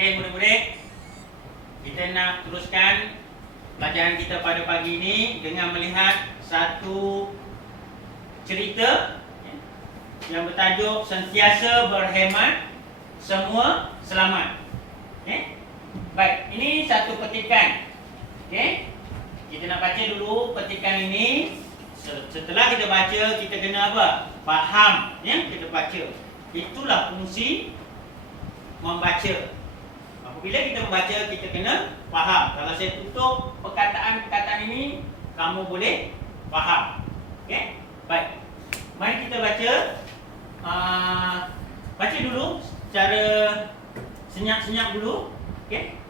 Okey, murid-murid, kita nak teruskan pelajaran kita pada pagi ini dengan melihat satu cerita yang bertajuk Sentiasa Berhemat, Semua Selamat. Okey. Baik, ini satu petikan. Okey. Kita nak baca dulu petikan ini. Setelah kita baca, kita kena apa? Faham, ya, kita baca. Itulah fungsi membaca. Apabila kita membaca, kita kena faham. Kalau saya tutup perkataan-perkataan ini, kamu boleh faham. Okey? Baik. Mari kita baca. Baca dulu secara senyap-senyap dulu. Okey?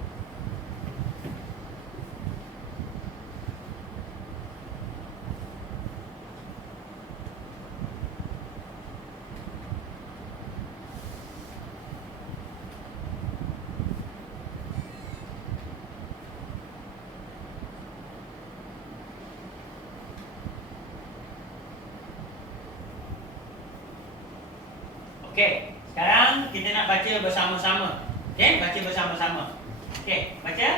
Okey, sekarang kita nak baca bersama-sama. Okey, baca bersama-sama. Okey, baca.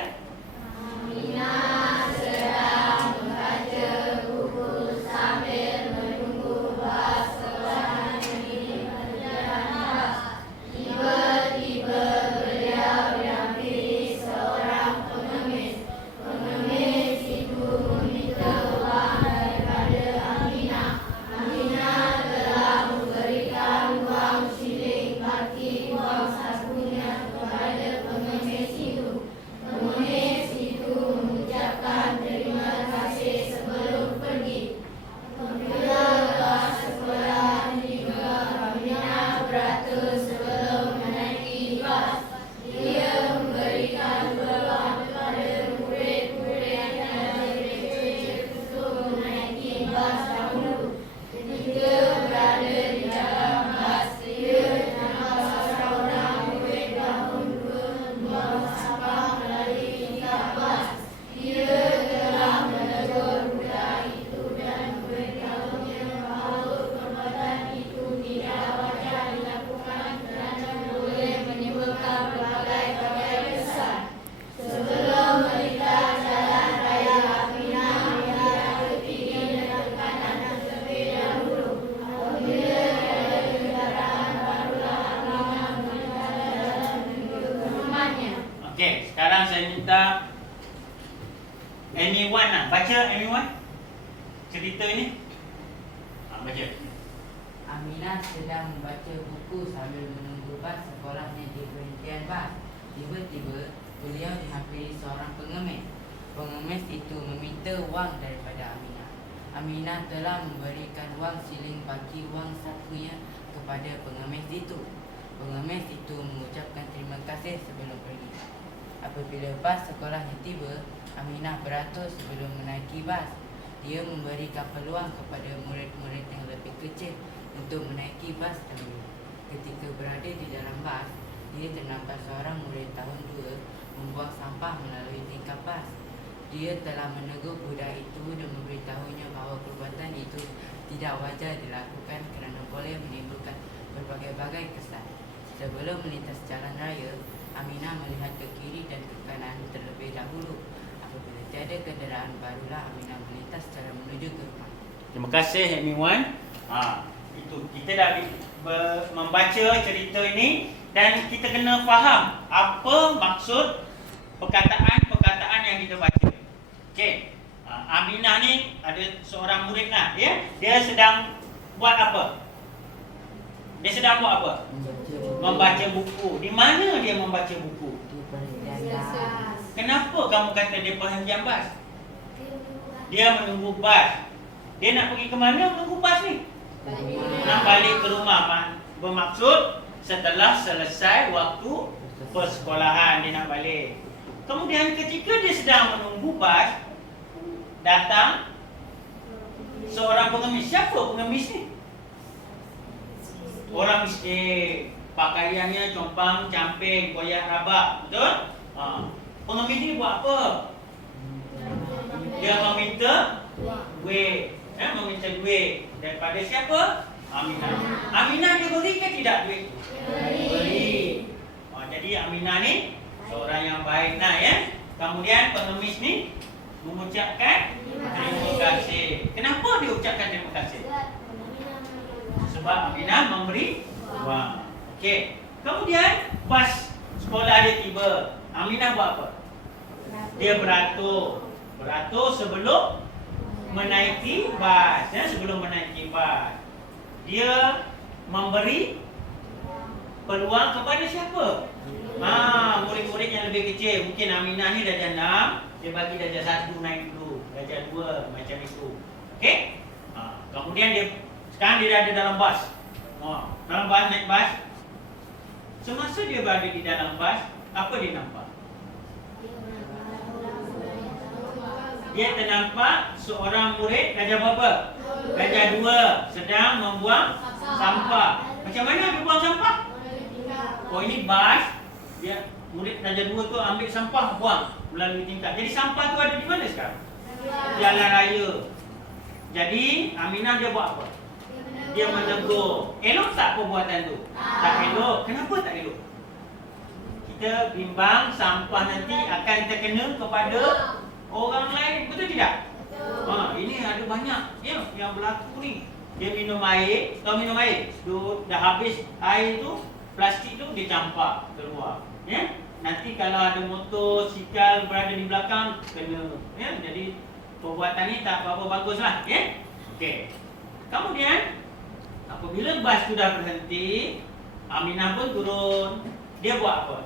Aminah sedang membaca buku sambil menunggu bas sekolah ini berjalan bas. Tiba-tiba beliau dihampiri seorang pengemis. Pengemis itu meminta wang daripada Aminah. Aminah telah memberikan wang siling baki wang sakunya kepada pengemis itu. Pengemis itu mengucapkan terima kasih sebelum pergi. Apabila bas sekolah tiba, Aminah beratus sebelum menaiki bas. Dia memberikan peluang kepada murid-murid yang berkecil untuk menaiki bas dahulu. Ketika berada di dalam bas, dia nampak seorang murid dahulu membuang sampah melalui tingkap bas. Dia telah menegur budak itu dan memberitahunya bahawa perbuatan itu tidak wajar dilakukan kerana boleh menyebabkan pelbagai kesan. Sebelum melintas jalan raya, Aminah melihat ke kiri dan ke kanan terlebih dahulu. Apabila tiada kenderaan, barulah Aminah melintas jalan menuju ke rumahnya. Okey, sekarang saya minta Amy Wan lah. Baca Amy Wan cerita ini. Baca. Aminah sedang membaca buku sambil menunggu bas sekolahnya di perhentian bas. Tiba-tiba, beliau dihampiri seorang pengemis. Pengemis itu meminta wang daripada Aminah. Aminah telah memberikan wang siling bagi wang sakunya kepada pengemis itu. Pengemis itu mengucapkan terima kasih sebelum pergi. Apabila bas sekolahnya tiba, Aminah beratus sebelum menaiki bas. Dia memberikan peluang kepada murid-murid yang lebih kecil untuk menaiki bas dahulu. Ketika berada di dalam bas, dia ternampak seorang murid tahun 2 membuang sampah melalui tingkap bas. Dia telah menegur budak itu dan memberitahunya bahawa perbuatan itu tidak wajar dilakukan kerana boleh menimbulkan berbagai-bagai kesan. Sebelum melintas jalan raya, Aminah melihat ke kiri dan ke kanan terlebih dahulu. Apabila tiada kenderaan, barulah Aminah melintas secara menuju ke rumah. Terima kasih Amy Wan. Itu kita dah membaca cerita ini dan kita kena faham apa maksud perkataan-perkataan yang kita baca. Okey. Aminah ni ada seorang murid lah, ya. Dia sedang buat apa? Dia sedang buat apa? Membaca buku. Di mana dia membaca buku? Di perhentian bas. Kenapa kamu kata dia perhentian bas? Dia menunggu bas. Dia nak pergi ke mana menunggu bas ni? Nak balik ke rumah. Bermaksud setelah selesai waktu persekolahan dia nak balik. Kemudian ketika dia sedang menunggu bas, datang seorang pengemis. Siapa pengemis ni? Orang miskin. Pakaiannya compang, camping, koyak rabak. Betul? Pengemis ni buat apa? Dia meminta duit. Meminta duit daripada siapa? Aminah. Aminah dia beri ke tidak duit? Beri. Jadi Aminah ni seorang yang baik. Nah ya. Kemudian pengemis ni mengucapkan terima kasih. Kenapa dia ucapkan terima kasih? Sebab Aminah memberi wang. Okey. Kemudian pas sekolah dia tiba, Aminah buat apa? Dia beratur. Beratur sebelum menaiki bas, ya, sebelum menaiki bas. Dia memberi peluang kepada siapa? Murid-murid yang lebih kecil. Mungkin Aminah ni darjah 6, dia bagi darjah 1 naik dulu, darjah 2 macam itu. Okey? Kemudian dia sekarang dia ada dalam bas. Dalam bas, naik bas. Semasa dia berada di dalam bas, apa dia nampak? Dia ternampak seorang murid darjah berapa? Darjah 2 sedang membuang sampah. Macam mana dia buang sampah? Oh, ini bas. Dia murid darjah 2 tu ambil sampah, buang melalui tingkap. Jadi sampah tu ada di mana sekarang? Jalan raya. Jadi Aminah dia buat apa? Dia menegur. Elok tak perbuatan tu? Tak elok. Kenapa tak elok? Kita bimbang sampah nanti akan terkena kepada orang lain. Betul tidak? Ini ada banyak ya yang berlaku ni. Dia minum air, tahu minum air? Dah habis air tu, plastik tu dia campak keluar. Ya? Nanti kalau ada motosikal berada di belakang, kena. Ya? Jadi perbuatan ni tak berapa baguslah. Ya? Okey. Kemudian apabila bas tu dah berhenti, Aminah pun turun. Dia buat apa?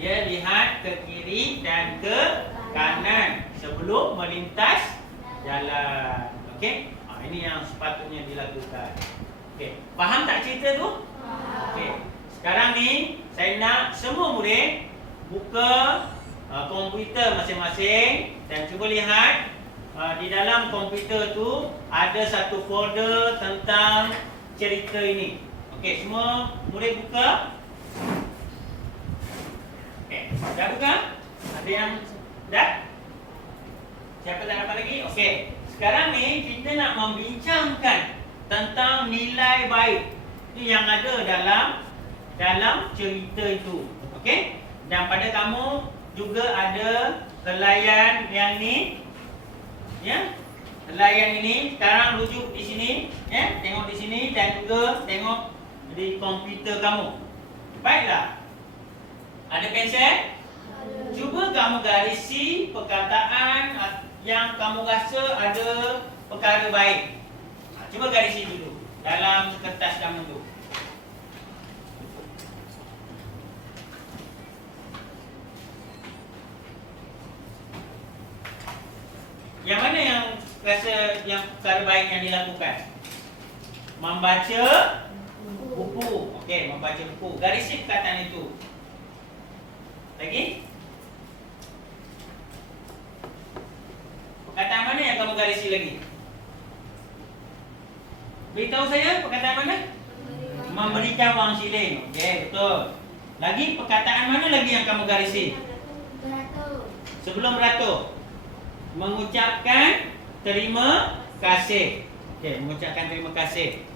Dia lihat ke kiri dan ke kanan sebelum melintas jalan. Okey? Ini yang sepatutnya dilakukan. Okey. Faham tak cerita tu? Okey. Sekarang ni saya nak semua murid buka komputer masing-masing dan cuba lihat di dalam komputer tu ada satu folder tentang cerita ini. Okey, semua murid buka. Okey, dah buka? Ada yang dah? Siapa tak dapat lagi? Okey. Sekarang ni kita nak membincangkan tentang nilai baik. Itu yang ada dalam cerita itu. Okey? Dan pada kamu juga ada helaian yang ni. Ya? Helaian ini sekarang rujuk di sini, ya? Tengok di sini dan juga tengok di komputer kamu. Baiklah. Ada pensel? Cuba kamu garisi perkataan yang kamu rasa ada perkara baik. Cuba garisi dulu dalam kertas kamu tu. Yang mana yang rasa yang perkara baik yang dilakukan? Membaca buku. Okey, membaca buku. Garisi perkataan itu. Lagi? Perkataan mana yang kamu garisi lagi? Beritahu saya perkataan mana? Memberikan wang shilling. Okey, betul. Lagi perkataan mana lagi yang kamu garisi? Sebelum beratur. Mengucapkan terima kasih. Okey, mengucapkan terima kasih.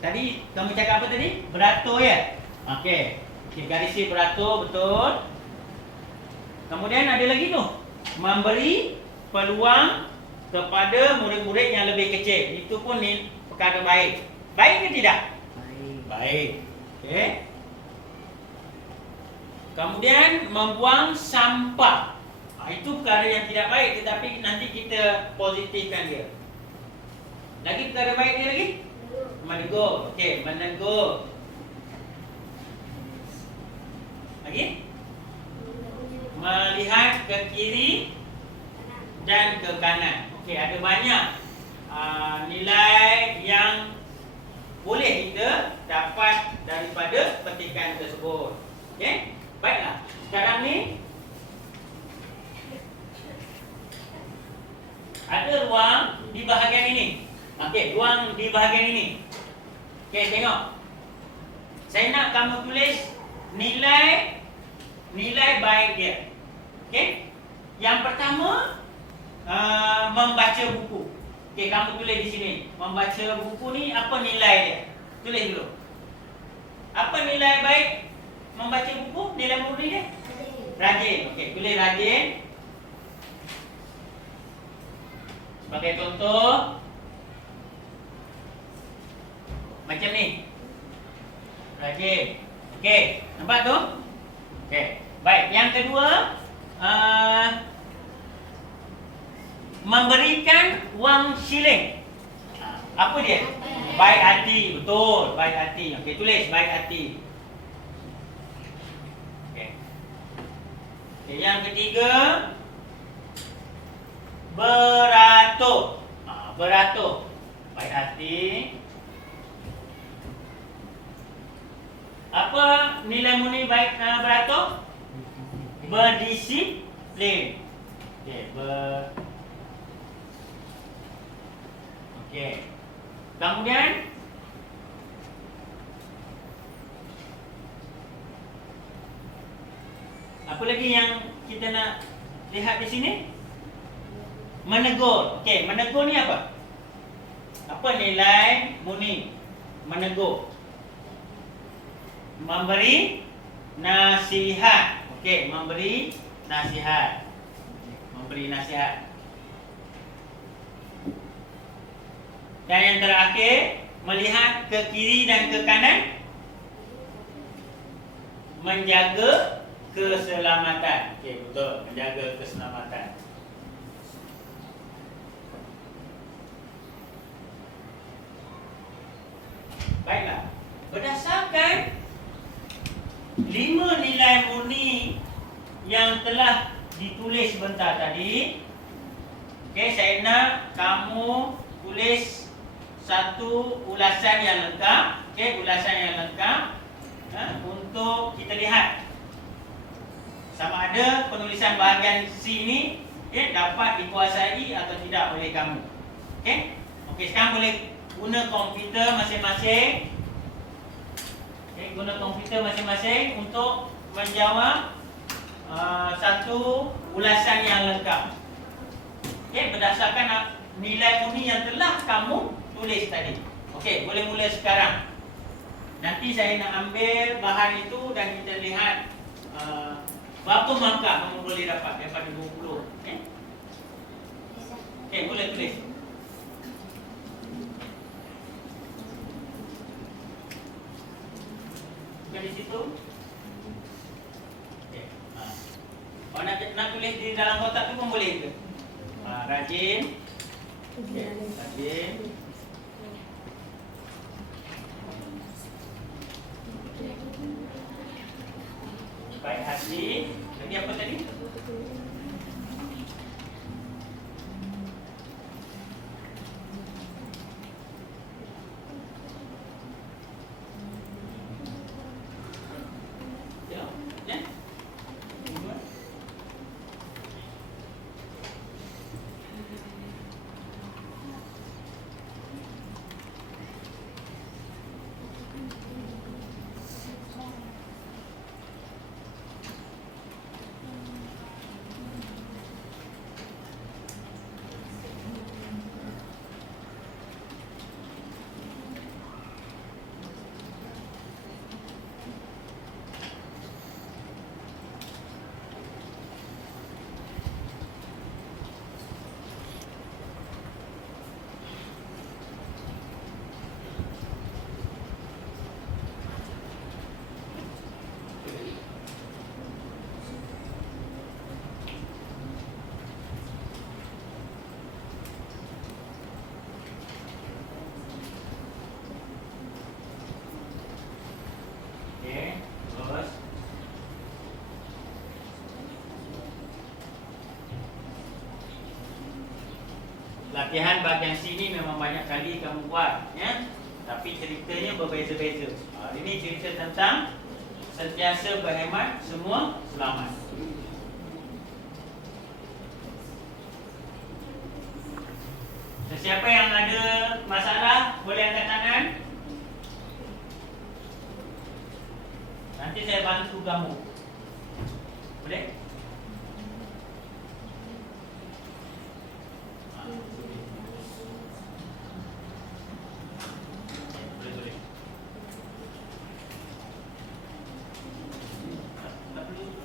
Tadi kamu cakap apa tadi? Beratur ya? Okey. Okey, garisi beratur, betul. Kemudian ada lagi tu. Memberi peluang kepada murid-murid yang lebih kecil. Itu pun ni perkara baik. Baik ke tidak? Baik. Okey. Kemudian membuang sampah. Itu perkara yang tidak baik, tetapi nanti kita positifkan dia. Lagi perkara baik dia lagi? Menegur. Okey, menegur. Lagi? Melihat ke kiri dan ke kanan. Okey, ada banyak nilai yang boleh kita dapat daripada petikan tersebut. Okey? Baiklah. Sekarang ni ada ruang di bahagian ini. Okey, ruang di bahagian ini. Okey, tengok. Saya nak kamu tulis nilai baik dia. Okey? Yang pertama membaca buku. Okey, kamu tulis di sini. Membaca buku ni apa nilai dia? Tulis dulu. Apa nilai baik membaca buku? tadi dia? Rajin. Okey, tulis rajin. Sebagai contoh macam ni. Rajin. Okey, nampak tu? Okey. Baik, yang kedua memberikan wang shilling. Apa dia? Baik hati, betul, baik hati. Okey, tulis baik hati. Okey. Okay, yang ketiga beratur. Beratur. Baik hati. Apa nilai murni baik beratur? Berdisiplin. Okey, okey. Kemudian apa lagi yang kita nak lihat di sini? Menegur. Okey, menegur ni apa? Apa nilai murni? Menegur. Memberi nasihat. Okey, memberi nasihat. Memberi nasihat. Dan yang terakhir, melihat ke kiri dan ke kanan, menjaga keselamatan. Okey, betul, menjaga keselamatan. Baiklah. Berdasarkan 5 nilai murni yang telah ditulis sebentar tadi, okey, saya nak kamu tulis satu ulasan yang lengkap, okey, ulasan yang lengkap untuk kita lihat sama ada penulisan bahagian C ini dapat dikuasai atau tidak oleh kamu. Okey? Okey, sekarang boleh guna komputer masing-masing. Okey, guna komputer masing-masing untuk menjawab satu ulasan yang lengkap. Okey, berdasarkan nilai murni yang telah kamu tulis tadi. Okey, boleh mula sekarang. Nanti saya nak ambil bahan itu dan kita lihat berapa markah kamu boleh dapat daripada 20. Okey. Okey, boleh tulis. Bukan di situ. Okey. Kalau nak tulis di dalam kotak tu pun boleh ke? Rajin. Okey, rajin. Baik hati. Lagi apa tadi? Ya, ya. Okey, terus. Latihan bahagian sini memang banyak kali kamu buat, ya. Tapi ceritanya berbeza-beza. Ini cerita tentang sentiasa berhemat, semua selamat. Sesiapa yang ada masalah boleh angkat tangan. Nanti saya bantu kamu. Boleh? Boleh. Tak perlu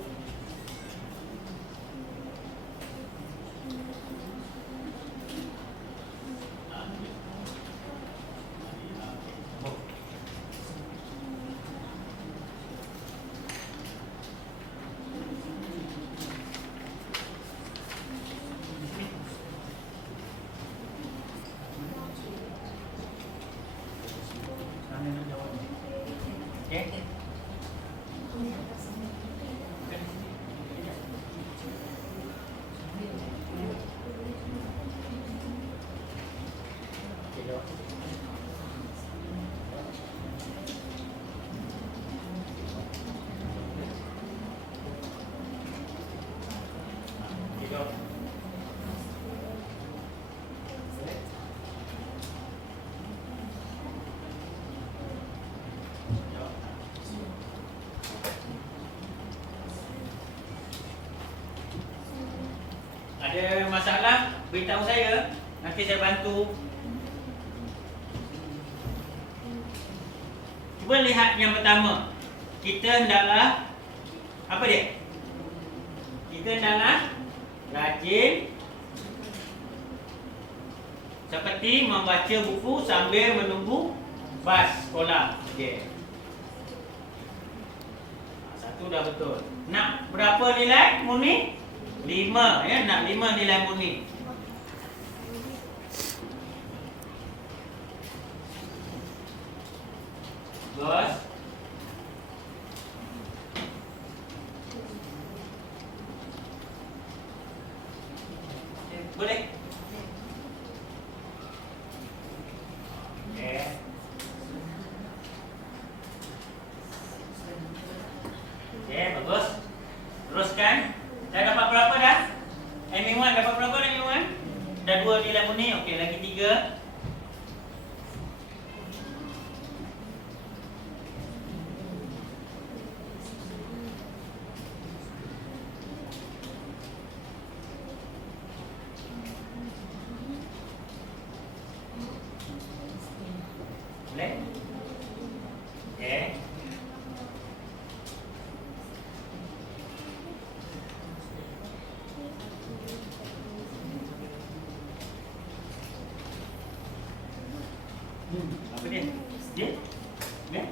Ada masalah, beritahu saya. Nanti saya bantu. Cuba lihat yang pertama. Kita hendaklah apa dia? Kita hendaklah rajin seperti membaca buku sambil menunggu bas sekolah. Okey. Satu dah betul. Nak berapa nilai murni? 5 ya, nak 5 nilai murni. Bos. Boleh? Okey. Okey, bagus. Teruskan. Dah dapat berapa dah? MA1 dapat berapa dah MA1? Dah 2 nilai murni. Okey, lagi 3. Boleh? Okey. Apa dia? Dia? Dia?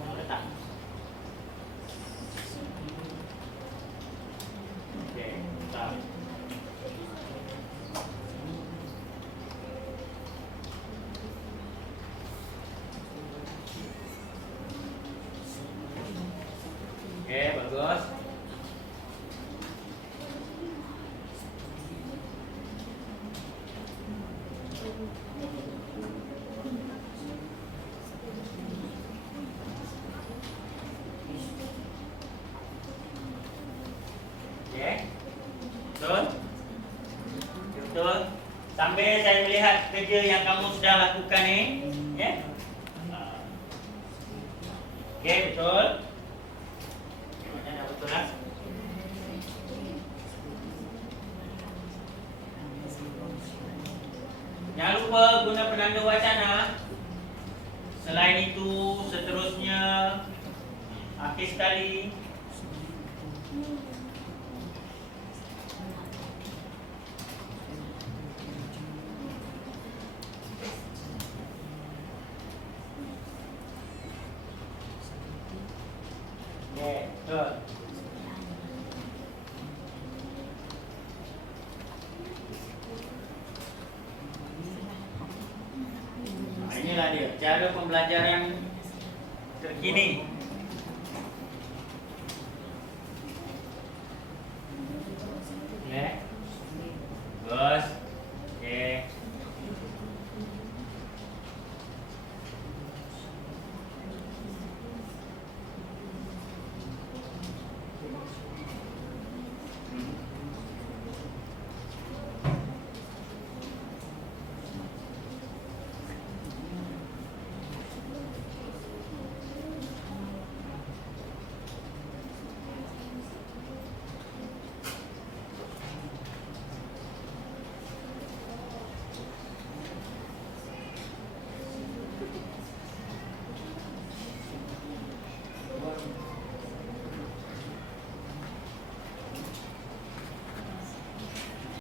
Mau letak? Okey, letak. Okey, bagus. Okey. Betul? Betul. Sambil saya melihat kerja yang kamu sudah lakukan ni, ya. Okey, betul. Macam dah betul lah. Jangan lupa guna penanda wacana. Selain itu, seterusnya, akhir sekali. Okey, betul. Inilah dia cara pembelajaran terkini.